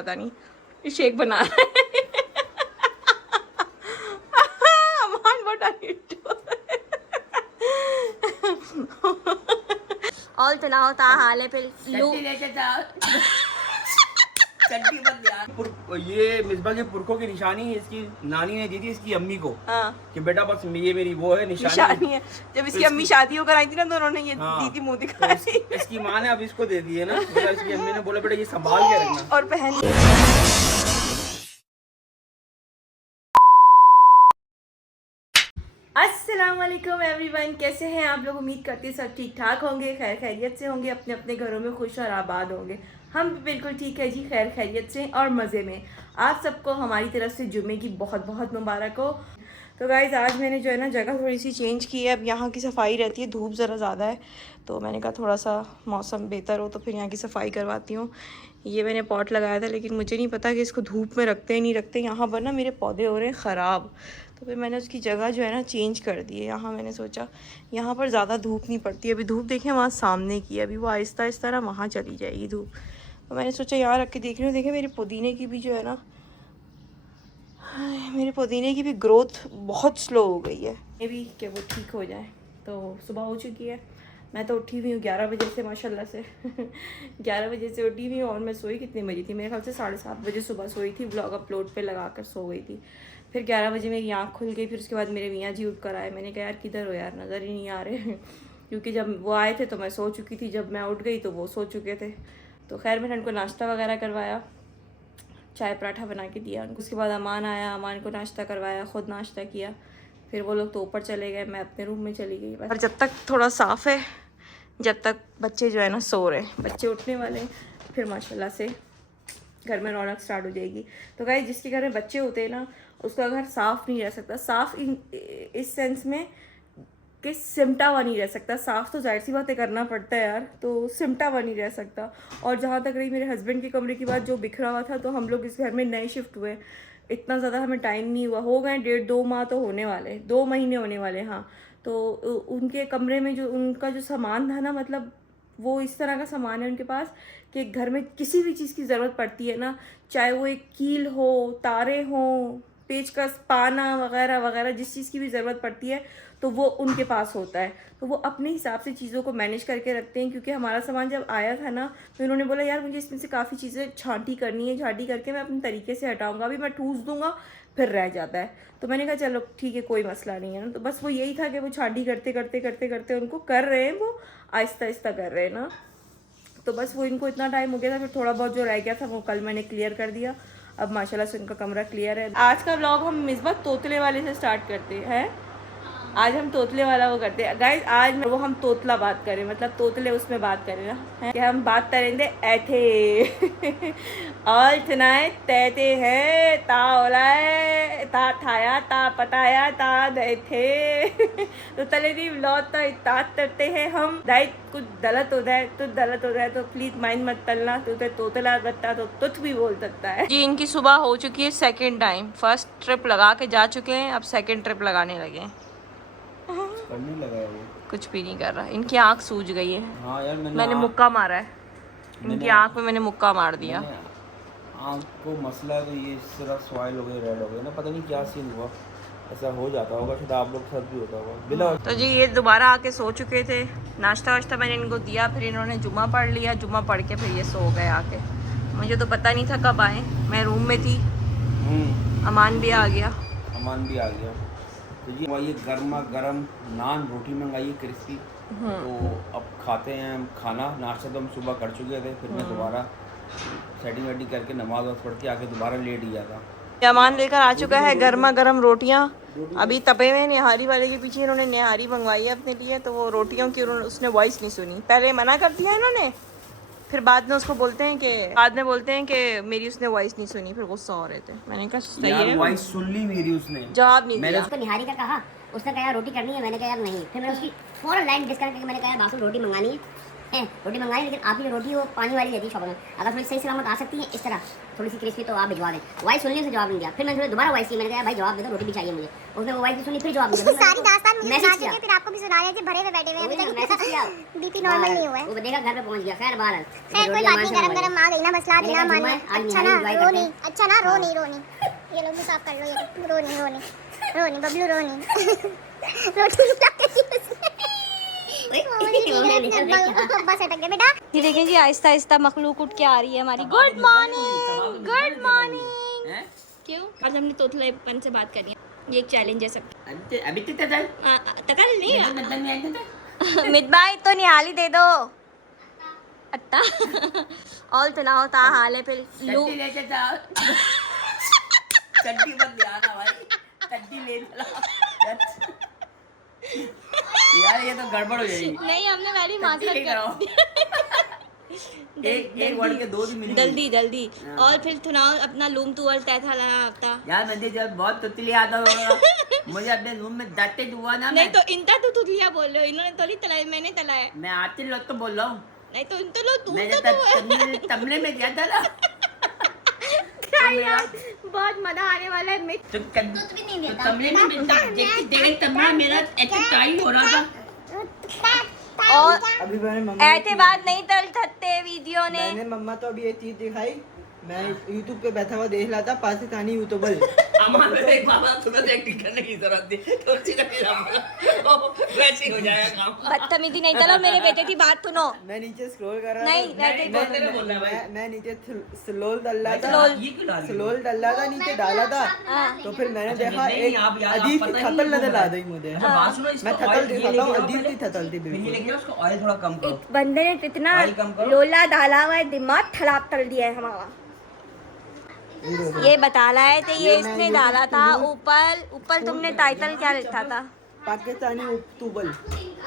पता नहीं ये शेक बना रहा है। अमान व्हाट आर यू और सुनाओ ता हाल है फिर लू ये मिसबा के पुरखों की निशानी इसकी नानी ने दी थी इसकी अम्मी को। हाँ कि बेटा बस ये मेरी वो है निशानी है। जब इसकी अम्मी शादी होकर आई थी ना तो उन्होंने ये हाँ, दी थी मुंह दिखाई थी। इसकी माँ ने अब इसको दे दी है ना, मतलब इसकी अम्मी ने बोला बेटा ये संभाल के रखना। और पहन अस्सलामुअलैकुम एवरीवन, कैसे हैं आप लोग। उम्मीद करती है सब ठीक ठाक होंगे, खैर खैरियत से होंगे, अपने अपने घरों में खुश और आबाद होंगे। हम भी बिल्कुल ठीक है जी, खैर खैरियत से और मज़े में। आप सबको हमारी तरफ से जुम्मे की बहुत बहुत मुबारक हो। तो गाइज़ आज मैंने जो है ना जगह थोड़ी सी चेंज की है। अब यहाँ की सफाई रहती है, धूप ज़रा ज़्यादा है तो मैंने कहा थोड़ा सा मौसम बेहतर हो तो फिर यहाँ की सफाई करवाती हूँ। ये मैंने पॉट लगाया था लेकिन मुझे नहीं पता कि इसको धूप में रखते हैं नहीं रखते। यहाँ पर ना मेरे पौधे हो रहे हैं ख़राब, तो फिर मैंने उसकी जगह जो है ना चेंज कर दी है। यहाँ मैंने सोचा यहाँ पर ज़्यादा धूप नहीं पड़ती। अभी धूप देखें वहाँ सामने की है, अभी वो आहिस्ता आहिस्ता ना वहाँ चली जाएगी धूप। तो मैंने सोचा यहाँ रख के देख रही हूँ। देखें मेरे पुदीने की भी जो है ना, मेरे पुदीने की भी ग्रोथ बहुत स्लो हो गई है। ये भी कि वो ठीक हो जाए। तो सुबह हो चुकी है, मैं तो उठी हुई हूँ 11 बजे से माशाल्लाह से 11 बजे से उठी हुई हूँ। और मैं सोई कितने बजे थी, मेरे ख्याल से 7:30 बजे सुबह सोई थी। ब्लॉग अपलोड पे लगा कर सो गई थी। फिर 11 बजे मेरी आँख खुल गई। फिर उसके बाद मेरे मियाँ जी उठ कर आए। मैंने कहा यार किधर हो यार, नज़र ही नहीं आ रहे क्योंकि जब वो आए थे तो मैं सो चुकी थी, जब मैं उठ गई तो वो सो चुके थे। तो खैर मैंने उनको नाश्ता वगैरह करवाया, चाय पराठा बना के दिया। उसके बाद अमान आया, अमान को नाश्ता करवाया, ख़ुद नाश्ता किया। फिर वो लोग तो ऊपर चले गए, मैं अपने रूम में चली गई। और जब तक थोड़ा साफ़ है, जब तक बच्चे जो है ना सो रहे हैं, बच्चे उठने वाले फिर माशाल्लाह से घर में रौनक स्टार्ट हो जाएगी। तो गाइस जिसके घर में बच्चे होते हैं ना उसका घर साफ़ नहीं रह सकता। साफ़ इस सेंस में कि सिमटा हुआ नहीं रह सकता। साफ़ तो जाहिर सी बातें करना पड़ता है यार, तो सिमटा हुआ नहीं रह सकता। और जहाँ तक रही मेरे हस्बैंड के कमरे की बात, जो बिखरा हुआ था, तो हम लोग इस घर में नए शिफ्ट हुए, इतना ज़्यादा हमें टाइम नहीं हुआ, हो गए 1.5-2 माह तो होने वाले, 2 महीने होने वाले। हाँ, तो उनके कमरे में जो उनका जो सामान था ना, मतलब वो इस तरह का सामान है उनके पास कि घर में किसी भी चीज़ की ज़रूरत पड़ती है ना, चाहे वो एक कील हो, तारे हों, पेचकस, पाना वगैरह वगैरह, जिस चीज़ की भी ज़रूरत पड़ती है तो वो उनके पास होता है। तो वो अपने हिसाब से चीज़ों को मैनेज करके रखते हैं। क्योंकि हमारा सामान जब आया था ना तो इन्होंने बोला यार मुझे इसमें से काफ़ी चीज़ें छांटी करनी है, झाटी करके मैं अपने तरीके से हटाऊँगा, अभी मैं ठूस दूँगा फिर रह जाता है। तो मैंने कहा चलो ठीक है, कोई मसला नहीं है ना। तो बस वो यही था कि वो छांटी करते करते करते करते उनको कर रहे हैं, वो आहिस्ता आहिस्ता कर रहे हैं ना। तो बस वो इनको इतना टाइम हो गया था, फिर थोड़ा बहुत जो रह गया था वो कल मैंने क्लियर कर दिया। अब माशाल्लाह से उनका कमरा क्लियर है। आज का व्लॉग हम मिसबा तोतले वाले से स्टार्ट करते हैं। आज हम तोतले वाला वो करते हैं गाइज। आज वो हम तोतला बात करें, मतलब तोतले उसमें बात करें ना, है कि हम बात करेंगे ऐथे और सुनाए तैते हैं ता ओलाए ता ठाया ता पताया ता गए थे तो तलेरी व्लॉग तो इतात करते हैं हम। दाइट कुछ गलत हो जाए तो प्लीज माइंड मत करना। तो तोतला बत्ता तो तुझ भी बोल सकता है जी। इनकी सुबह हो चुकी है सेकेंड टाइम, फर्स्ट ट्रिप लगा के जा चुके हैं, अब सेकेंड ट्रिप लगाने लगे। करने लगा है वो, कुछ भी नहीं कर रहा। इनकी आंख सूज गई है। हाँ यार मैंने मुक्का मारा है इनकी आंख में, मैंने मुक्का मार दिया। आंख को मसला है तो ये सिर्फ स्वाइल हो गए, रेड हो गए ना, पता नहीं क्या सीन हुआ, ऐसा हो जाता होगा शायद आप लोग के साथ भी होता होगा बिला। तो जी ये दोबारा आके सो चुके थे। नाश्ता वाश्ता मैंने इनको दिया, फिर इन्होंने जुम्मा पढ़ लिया, जुम्मा पढ़ के फिर ये सो गए आके। मुझे तो पता नहीं था कब आए, मैं रूम में थी। अमान भी आ गया, अमान भी आ गया। तो जी ये गर्मा गर्म नान रोटी मंगाई क्रिस्पी, तो अब खाते हैं हम खाना। नाश्ता तो हम सुबह कर चुके थे, फिर मैं दोबारा सेटिंग वेटिंग करके नमाज वाज पढ़ के आके दोबारा लेट गया था। अमान लेकर आ चुका है गर्मा गर्म रोटियां। अभी तपे में निहारी वाले के पीछे इन्होंने निहारी मंगवाई है अपने लिए, तो वो रोटियों की उसने वॉइस नहीं सुनी। पहले मना कर दिया इन्होंने, फिर बाद में उसको बोलते हैं कि मेरी उसने वॉइस नहीं सुनी, फिर गुस्सा हो रहे थे। मैंने कहा सही है, वॉइस सुन ली मेरी, उसने जवाब नहीं मैंने दिया। उसको निहारी का कहा, उसने कहा यार रोटी करनी है, मैंने कहा यार नहीं। फिर मैंने उसकी फौरन लाइन डिस्कनेक्ट करके मैंने कहा यार बासु रोटी मंगानी है, रोटी मंगाई, लेकिन आपकी जो रोटी वो पानी वाली रहती है शॉप में। अगर थोड़ी सही सलामत आ सकती है इस तरह थोड़ी सी क्रिस्पी तो आप भिजवा दें। वाइस सुनने से जवाब नहीं दिया, फिर मैंने दोबारा वाइस की, मैंने कहा भाई जवाब दे दो, रोटी भी चाहिए मुझे। उसने वो वाइस भी सुनी, फिर जवाब दिया। सारी दास्तान मुझे मैसेज सुना किया, दीजिए, फिर आपको भी सुना रहे थे, भरे हुए बैठे हुए हैं अभी तक, मैसेज किया, बीपी नॉर्मल नहीं हुआ है। वो देखा घर पे पहुंच गया। खैर बाहर खैर कोई बात नहीं, गरम गरम आ गई ना, बस ला देना मान। अच्छा ना रो नहीं, अच्छा ना रो नहीं, रो नहीं। ये लोग भी साफ कर लो, ये रो नहीं, रो नहीं, रो नहीं बबलू, रो नहीं। रोटी खिला के दी उसने। बस अटक गया बेटा। ये देखें जी, आहिस्ता आहिस्ता मखलूक उठ के आ रही है हमारी। Good morning, good morning. क्यों? आज हमने तोतलापन से बात करनी है, ये एक चैलेंज है सब। अभी तकल नहीं मितबाई तो निहाली दे दो अट्टा। और सुनाओ ता हाल है फिर लू चड्डी मत ले आना भाई, चड्डी ले चला यार, ये तो गड़बड़ हो जाएगी। नहीं, हमने पहले मास्टर कर एक वर्ड के दो भी मिली जल्दी जल्दी। और फिर सुनाओ अपना लूम टूअल तैथा लगा आपका। यार मुझे जब बहुत तुतली आता होगा मुझे अपने रूम में दाते हुआ ना। नहीं तो इनता तो तुतलिया बोल रहे हो, इन्होंने तो नहीं तलाया, मैंने तलाया। मैं आते लोग तो बोल रहा हूँ। नहीं तो इन तो लो तू मैंने तो तमले में किया था ना। यार बहुत मजा आने वाला है। तो तमले में देखिए तमला मेरा ऐसे टाइट हो रहा था। और अभी मैंने मम्मा ऐसे बात नहीं तल थकते वीडियो ने। मैंने मम्मा तो अभी ये चीज दिखाई, मैं यूट्यूब पे बैठा हुआ देख रहा था, पाकिस्तानी यूट्यूबर। हमारे एक बाबा तुम्हें तो एक्टिंग करने की जरूरत थी, तो सीधा मेरा वैसे ही हो जाएगा काम। बदतमीजी नहीं चलो, मेरे बेटे की बात सुनो। मैं नीचे स्क्रॉल कर रहा नहीं, था, वैसे ही बोल रहा है भाई। मैं नीचे स्लोल डाल रहा था, स्लोल। ये क्यों ला रही हो? स्लोल डाल रहा था, नीचे डाला था, तो फिर मैंने देखा एक अजीब सी थतल नजर आ गई मुझे। बात सुनो, इसको मैं थतल ऑयल ये दिखाता हूँ, लेके आओ अजीब सी पहले। थतल थी फिर ये बिल्कुल। लेके आओ, उसको ऑयल थोड़ा कम करो। इस बंदे ने इतना ऑयल कम करो। लोला डाला हुआ है, दिमाग खराब कर दिया है हमारा। ये बता रहा है तो ये इसने डाला था ऊपर तुमने टाइटल क्या लिखा था? पाकिस्तानी यूट्यूबर।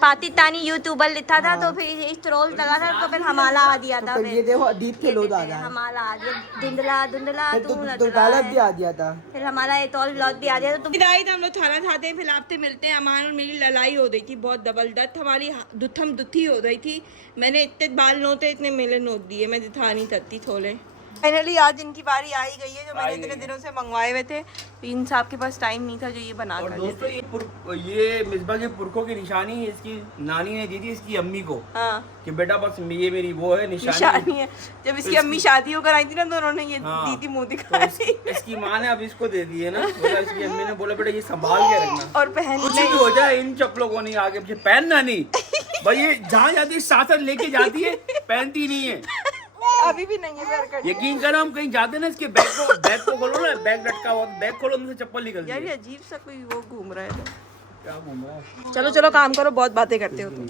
पाकिस्तानी यूट्यूबर लिखा था, तो फिर इस ट्रोल लगा था, तो फिर हमारा आ दिया था। तो फिर ये देखो अजीब से लोग आ गए, हमारा आ गया धुंधला धुंधला फिर तू तो गाला भी आ गया था। फिर हमारा एक और व्लॉग भी आ गया था। तो विदाई हम लोग खाना खाते हैं, फिर आपसे मिलते हैं। हमारी और मेरी लड़ाई हो गई थी बहुत जबरदस्त, हमारी दुथम दुथी हो गई थी। मैंने इतने बाल नोते, इतने मेले नोट दिए, मैं दिखा नहीं सकती थोड़े। फाइनली आज इनकी बारी आ ही गई है, जो मैंने इतने दिनों से मंगवाए हुए थे। इन साहब के पास टाइम नहीं था जो ये बना और कर दोस्तों ये मिसबा के पुरखों की निशानी इसकी नानी ने दी थी इसकी अम्मी को, हाँ कि बेटा बस ये मेरी वो है निशानी है। जब इसकी अम्मी शादी होकर आई थी ना, तो उन्होंने ये हाँ, दी थी मुँह तो दिखाई। इसकी माँ ने अब इसको दे दी है ना, बोला इसकी अम्मी ने बोला बेटा ये संभाल के रखना, और पहन कुछ भी हो जाए इन चप्पलों को नहीं आगे पीछे पहनना नहीं। भाई ये जहाँ जाती है साथ साथ लेके जाती है, पहनती नहीं है। अभी भी नहीं है पैर कट। यकीन करो हम कहीं जाते ना, इसके बैग को खोलो ना, बैग लटका हुआ, बैग खोलो उनसे चप्पल निकलती यार है। ये अजीब सा कोई वो घूम रहा है। क्या घूम रहा है? चलो चलो काम करो, बहुत बातें करते हो तुम।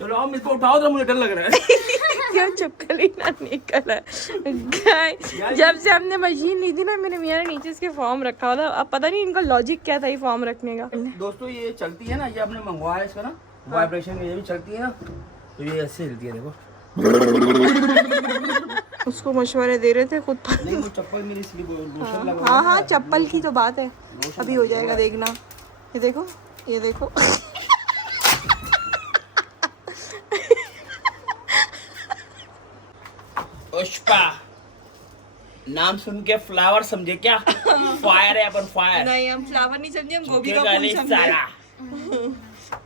चलो आप इसको उठाओ तो मुझे डर लग रहा है। क्यों चुपकल ही ना निकला। जब से हमने मशीन ली थी ना, मेरे मियाँ ने नीचे इसके फॉर्म रखा हुआ था। अब पता नहीं इनका लॉजिक क्या था ये फॉर्म रखने का। दोस्तों ये चलती है ना, ये आपने मंगवाया इसका ना, वाइब्रेशन ये भी चलती है ना, तो ये ऐसे हिलती है देखो। उसको मशवरे दे रहे थे खुद पर। नहीं वो चप्पल मेरी इसलिए लोशन लगा हाँ हाँ चप्पल की तो बात है, अभी हो जाएगा देखना। ये देखो ये देखो। पुष्पा नाम सुन के फ्लावर समझे क्या? फायर है अपन, फायर नहीं हम फ्लावर नहीं समझे, हम गोभी का फूल समझे। सारा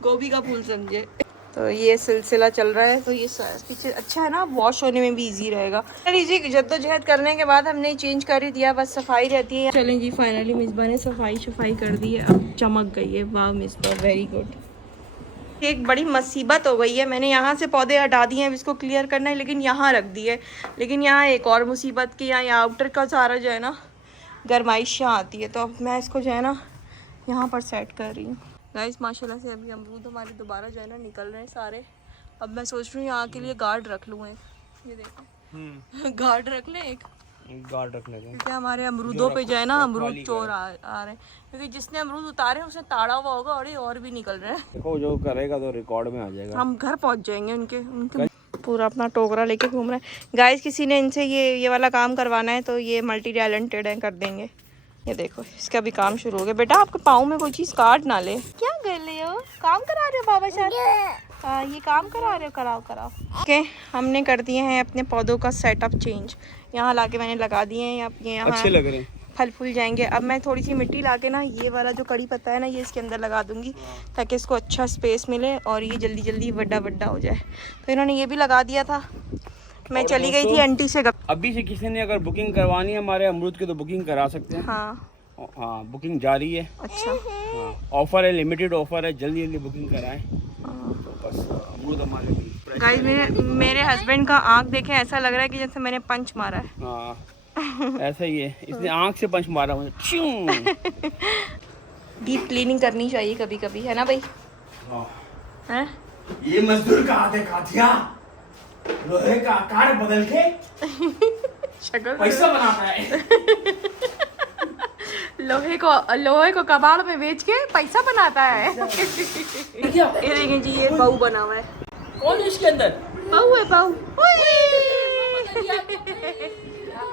गोभी का फूल समझे। तो ये सिलसिला चल रहा है, तो ये पीछे अच्छा है ना, वॉश होने में भी इजी रहेगा। लीजिए जद्दोजहद करने के बाद हमने चेंज कर ही दिया, बस सफाई रहती है। चलें जी फाइनली मिसबा ने सफाई कर दी है, अब चमक गई है। वाह मिसबा वेरी गुड। एक बड़ी मुसीबत हो गई है, मैंने यहाँ से पौधे हटा दिए हैं, इसको क्लियर करना है, लेकिन यहाँ रख दिए। लेकिन यहाँ एक और मुसीबत की, यहाँ आउटर का सारा जो है ना गर्माइशाँ आती है, तो अब मैं इसको जो है ना यहाँ पर सेट कर रही हूँ। गाइस माशाल्लाह से अभी अमरूद हमारे दोबारा जो है ना निकल रहे हैं सारे। अब मैं सोच रही हूँ यहाँ के लिए गार्ड रख लूँ एक, ये देखो गार्ड रख लें एक, गार्ड रखने का, क्योंकि हमारे अमरूदों पे जो है ना अमरूद चोर आ रहे हैं, क्योंकि जिसने अमरूद उतारे उसने ताड़ा हुआ होगा, और भी निकल रहे हैं। देखो जो करेगा तो रिकॉर्ड में आ जाएगा। हम घर पहुँच जाएंगे उनके पूरा अपना टोकरा लेके घूम रहे हैं। गाइस किसी ने इनसे ये वाला काम करवाना है, तो ये मल्टी टैलेंटेड है, कर देंगे। ये देखो इसका भी काम शुरू हो गया। बेटा आपके पाँव में कोई चीज़ काट ना ले। क्या कर रहे हो, काम करा रहे हो बाबा साहब? ये काम करा रहे हो, कराओ कराओ। ओके, हमने कर दिए हैं अपने पौधों का सेटअप चेंज। यहाँ लाके मैंने लगा दिए हैं, ये यहाँ अच्छे लग रहे हैं। फल फूल जाएंगे। अब मैं थोड़ी सी मिट्टी लाके ना ये वाला जो कड़ी पत्ता है ना, ये इसके अंदर लगा दूंगी ताकि इसको अच्छा स्पेस मिले और ये जल्दी जल्दी बड़ा बड़ा हो जाए। तो इन्होंने ये भी लगा दिया था। मैं चली गई थी आंटी से अभी से किसी ने अगर बुकिंग करवानी है हमारे अमरूद की तो बुकिंग करा सकते हैं। हाँ, बुकिंग जारी है। अच्छा, हाँ, ऑफर है, लिमिटेड ऑफर है, जल्दी जल्दी बुकिंग कराएं। तो बस अमरूद हमारे लिए। गाइस मेरे हस्बैंड का आँख देखें, ऐसा लग रहा है कि जैसे मैंने पंच मारा है। हाँ, ऐसा ही है, इसने आँख से पंच मारा मुझे। डीप क्लीनिंग करनी चाहिए कभी कभी, है ना भाई? हैं? ये मजदूर का हाथ है कातिया, लोहे का आकार बदल के शक्ल पैसा बनाता है। लोहे को कबाड़ में बेच के पैसा बनाता है। ये देखें जी, ये बहू बना हुआ है। कौन है इसके अंदर? बहू है, बहू।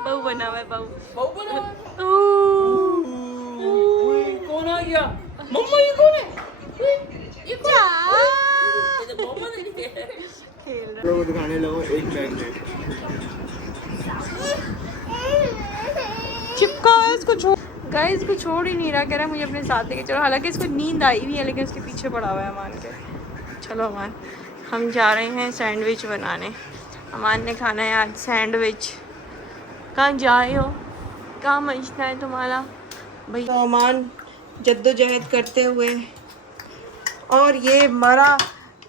बहू बना हुआ है, बहू। कौन आ गया? मम्मा ये कौन है? दिखाने लगो एक मैग्नेट। चिपका है इसको, छोड़ गाइस, इसको छोड़ ही नहीं रहा, कह रहा है मुझे अपने साथ लेके चलो। हालांकि इसको नींद आई हुई है लेकिन उसके पीछे पड़ा हुआ है अमान के। चलो अमान, हम जा रहे हैं सैंडविच बनाने। अमान ने खाना है आज सैंडविच। कहाँ जाए हो, कहाँ मंचना है तुम्हारा भाई? तो अमान जद्दोजहद करते हुए और ये मरा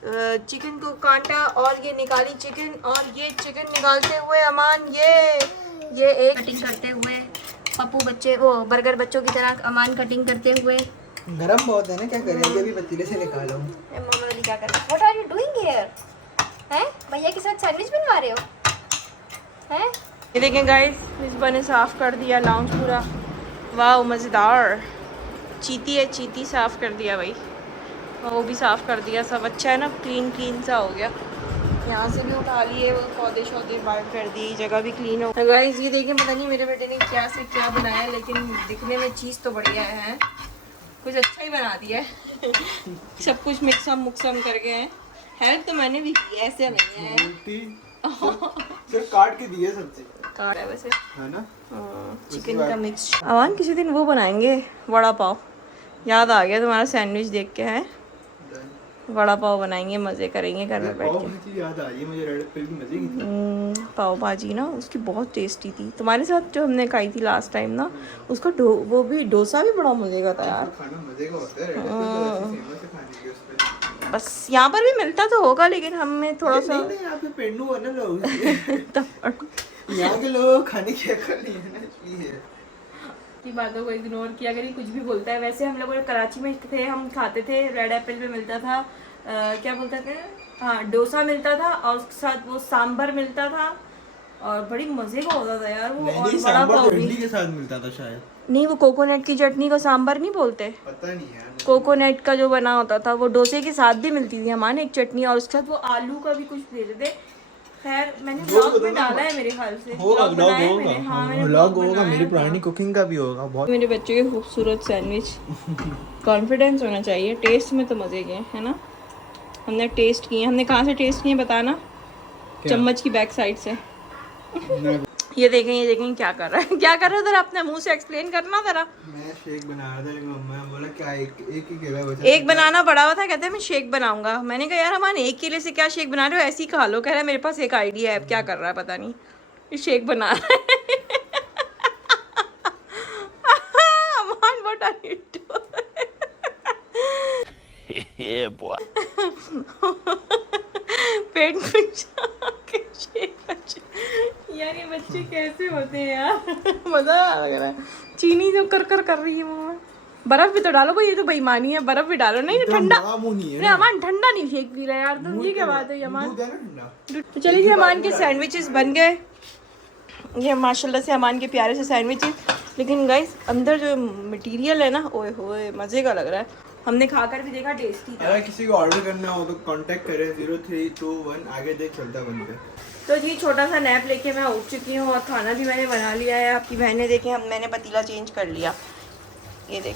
चिकन को काटा और ये निकाली चिकन, और ये चिकन निकालते हुए अमान ये एक कटिंग करते हुए, पप्पू बच्चे वो बर्गर बच्चों की तरह अमान कटिंग करते हुए। गरम बहुत है ना, क्या करेंगे? अभी पतीले से निकालो। मम्मा क्या कर रहे? What are you doing here? हैं? भैया के साथ सैंडविच बनवा रहे हो? हैं? ये देखें गाइस, मिसबा ने साफ कर दिया लाउंज पूरा। वाह, मज़ेदार। चीती है, चीती साफ कर दिया भाई, वो भी साफ कर दिया। सब अच्छा है ना, क्लीन क्लीन सा हो गया। यहाँ से भी उठा लिए, वो पौधे शौधे बाहर कर दिए, जगह भी क्लीन हो। गाइस ये देखें, पता नहीं मेरे बेटे ने क्या से क्या बनाया, लेकिन दिखने में चीज़ तो बढ़िया है, कुछ अच्छा ही बना दिया है। सब कुछ मिक्सम मुक्सम करके हैं। हेल्प तो मैंने भी की, ऐसे नहीं है। सिर्फ काट के दिए सब्जी, काट है वैसे, है ना? चिकन का मिक्स। अवान किसी दिन वो बनाएंगे वड़ा पाव। याद आ गया तुम्हारा सैंडविच देख के, है वड़ा पाव बनाएंगे, मज़े करेंगे घर में बैठ के। याद आ रही है मुझे, रेड एप्पल की मजे की थी पाव भाजी ना, उसकी बहुत टेस्टी थी। तुम्हारे साथ जो हमने खाई थी लास्ट टाइम ना, उसका वो भी डोसा भी बड़ा मज़े का था यार। खाना मजे का होता है, रेड एप्पल तो फेमस है खाने के। उसमें बस यहाँ पर भी मिलता तो होगा, लेकिन हमें थोड़ा सा नहीं, यहाँ पे पेंडू है ना लोग। यहाँ के लोग खाने की अकल नहीं है ना, इसलिए की बातों को इग्नोर किया, अगर ये कुछ भी बोलता है। वैसे हम लोग कराची में थे, हम खाते थे, रेड एप्पल में मिलता था क्या बोलते थे, हाँ डोसा मिलता था, और उसके साथ वो सांभर मिलता था, और बड़ी मज़े का होता था यार वो। और बड़ा पाव भी इडली के साथ मिलता था शायद। नहीं, वो कोकोनट की चटनी को सांभर नहीं बोलते, पता नहीं यार। कोकोनट का जो बना होता था वो डोसे के साथ भी मिलती थी हमारे, एक चटनी, और उसके साथ वो आलू का भी कुछ भेजते थे। खैर मैंने व्लॉग में डाला है मेरे ख्याल से, व्लॉग बनाया है मैंने। हाँ मैंने व्लॉग होगा, मेरी पुरानी कुकिंग का भी होगा बहुत। मेरे बच्चे के खूबसूरत सैंडविच, कॉन्फिडेंस होना चाहिए, टेस्ट में तो मज़े के हैं ना। हमने टेस्ट किए, हमने कहाँ से टेस्ट किए बताना? चम्मच की बैक साइड से। ये देखें क्या कर रहा है, क्या कर रहा है जरा अपने मुंह से एक्सप्लेन करना जरा। मैं शेक बना रहा था, लेकिन मम्मा ने बोला क्या एक ही केला बचा, एक बनाना पड़ा हुआ था, कहते हैं मैं शेक बनाऊंगा। मैंने कहा यार हमारे एक केले से क्या शेक बना रहे हो, ऐसे ही खा लो। कह रहा है मेरे पास एक आइडिया है, अब क्या कर रहा है पता नहीं, ये शेक बना रहा है। अमान, व्हाट आर यू डूइंग? पेट में जाके शेक बच्चे, यार ये बच्चे कैसे होते हैं यार। मजा लग रहा है। चीनी जो कर रही है मम्मा। बर्फ भी तो डालो भाई, ये तो बेईमानी है, बर्फ भी डालो। नहीं ठंडा नहीं, अमान ठंडा नहीं फेंक पी रहा यार तुम, ये क्या बात है अमान। तो चलिए जी, अमान के सैंडविचेस बन गए। ये माशाल्लाह से अमान के प्यारे से सैंडविचेस, लेकिन गाइस अंदर जो मटेरियल है ना, ओए होए मज़े का लग रहा है। हमने खाकर भी देखा, टेस्टी था। अगर किसी को ऑर्डर करना हो तो कांटेक्ट करें 0321 आगे देख चलता बनते। तो जी छोटा सा नैप लेके मैं उठ चुकी हूँ, और खाना भी मैंने बना लिया है। आपकी बहनें देखें, मैंने पतीला चेंज कर लिया। ये देख,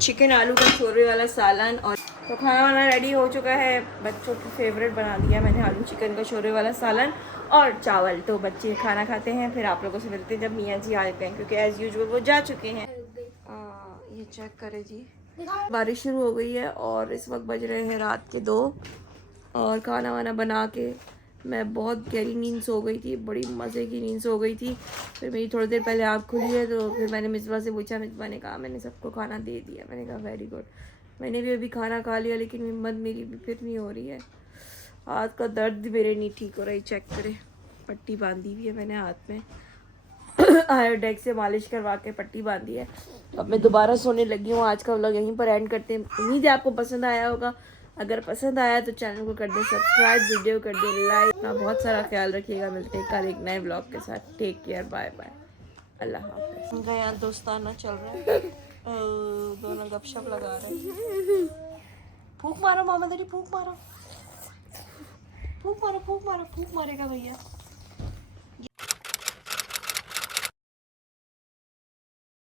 चिकन आलू का शोरबे वाला सालन, और तो खाना वाना रेडी हो चुका है। बच्चों की फेवरेट बना दिया मैंने, आलू चिकन का शोरबे वाला सालन और चावल। तो बच्चे खाना खाते हैं, फिर आप लोगों से मिलते हैं जब मियाँ जी आ जाते हैं, क्योंकि एज़ यूजुअल वो जा चुके हैं। ये चेक करें जी, बारिश शुरू हो गई है और इस वक्त बज रहे हैं रात के 2 और खाना वाना बना के मैं बहुत गहरी नींद सो गई थी, बड़ी मज़े की नींद सो गई थी। फिर मेरी थोड़ी देर पहले आँख खुली है तो फिर मैंने मिसबा से पूछा, मिसबा ने कहा मैंने सबको खाना दे दिया। मैंने कहा वेरी गुड। मैंने भी अभी खाना खा लिया, लेकिन हिम्मत मेरी भी फिर नहीं हो रही है। हाथ का दर्द मेरे नहीं ठीक हो रही, चेक करें, पट्टी बांधी हुई है मैंने हाथ में आयोडेक्स से मालिश करवा के पट्टी बांधी है। अब मैं दोबारा सोने लगी हूँ। आज का व्लॉग यहीं पर एंड करते हैं। उम्मीद है आपको पसंद आया होगा। अगर पसंद आया तो चैनल को कर दे सब्सक्राइब, वीडियो कर दे लाइक। अपना बहुत सारा ख्याल रखिएगा। मिलते हैं कल एक नए व्लॉग के साथ। टेक केयर, बाय बाय, अल्लाह हाफिज़। उनका यहाँ दोस्ताना चल रहा है, दोनों गपशप लगा रहे हैं। फूक मारो मामा तेरी, फूक मारो, फूक मारो, फूक मारो, फूक मारेगा भैया।